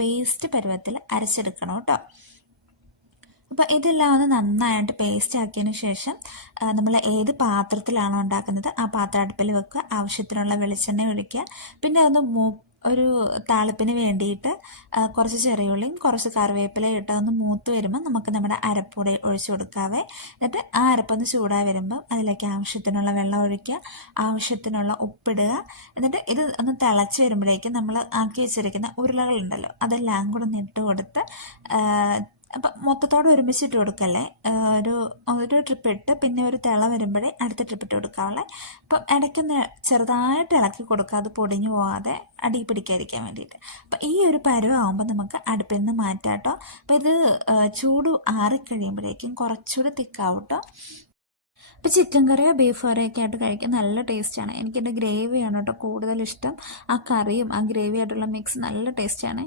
Paste പരുവത്തിൽ അരച്ചെടുക്കണം കേട്ടോ. അപ്പോൾ ഇതെല്ലാം ഒന്ന് നന്നായിട്ട് പേസ്റ്റ് ആക്കിയതിന് ശേഷം നമ്മൾ ഏത് പാത്രത്തിലാണോ ഉണ്ടാക്കുന്നത് ആ പാത്രം അടുപ്പിൽ വെക്കുക, ആവശ്യത്തിനുള്ള വെളിച്ചെണ്ണ ഒഴിക്കുക. പിന്നെ ഒരു താളിപ്പിന് വേണ്ടിയിട്ട് കുറച്ച് ചെറിയുള്ളിയും കുറച്ച് കറിവേപ്പിലയും ഇട്ട് ഒന്ന് മൂത്ത് വരുമ്പോൾ നമുക്ക് നമ്മുടെ അരപ്പൊടി ഒഴിച്ചു കൊടുക്കാവേ. എന്നിട്ട് ആ അരപ്പൊന്ന് ചൂടായി വരുമ്പോൾ അതിലേക്ക് ആവശ്യത്തിനുള്ള വെള്ളം ഒഴിക്കുക, ആവശ്യത്തിനുള്ള ഉപ്പിടുക. എന്നിട്ട് ഇത് ഒന്ന് തിളച്ച് വരുമ്പോഴേക്കും നമ്മൾ ആക്കി വെച്ചിരിക്കുന്ന ഉരുളകളുണ്ടല്ലോ അതെല്ലാം കൂടെ ഒന്ന് ഇട്ട് കൊടുത്ത് അപ്പം മൊത്തത്തോടെ ഒരുമിച്ചിട്ട് കൊടുക്കല്ലേ. ഒരു ട്രിപ്പ് ഇട്ട് പിന്നെ ഒരു തിള വരുമ്പോഴേ അടുത്ത ട്രിപ്പ് ഇട്ട് കൊടുക്കാവുള്ളേ. അപ്പം ഇടയ്ക്കൊന്ന് ചെറുതായിട്ട് ഇളക്കി കൊടുക്കുക, അത് പൊടിഞ്ഞു പോകാതെ അടി പിടിക്കാതിരിക്കാൻ വേണ്ടിയിട്ട്. അപ്പം ഈ ഒരു പരുവാകുമ്പോൾ നമുക്ക് അടുപ്പിൽ നിന്ന് മാറ്റാം കേട്ടോ. അപ്പം ഇത് ചൂട് ആറിക്കഴിയുമ്പോഴേക്കും കുറച്ചുകൂടി തിക്കാവും കേട്ടോ. ഇപ്പോൾ ചിക്കൻ കറിയോ ബീഫ് കറിയോ ഒക്കെ ആയിട്ട് കഴിക്കാൻ നല്ല ടേസ്റ്റാണ്. എനിക്കെൻ്റെ ഗ്രേവിയാണ് കേട്ടോ കൂടുതലിഷ്ടം. ആ കറിയും ആ ഗ്രേവി ആയിട്ടുള്ള മിക്സ് നല്ല ടേസ്റ്റാണ്.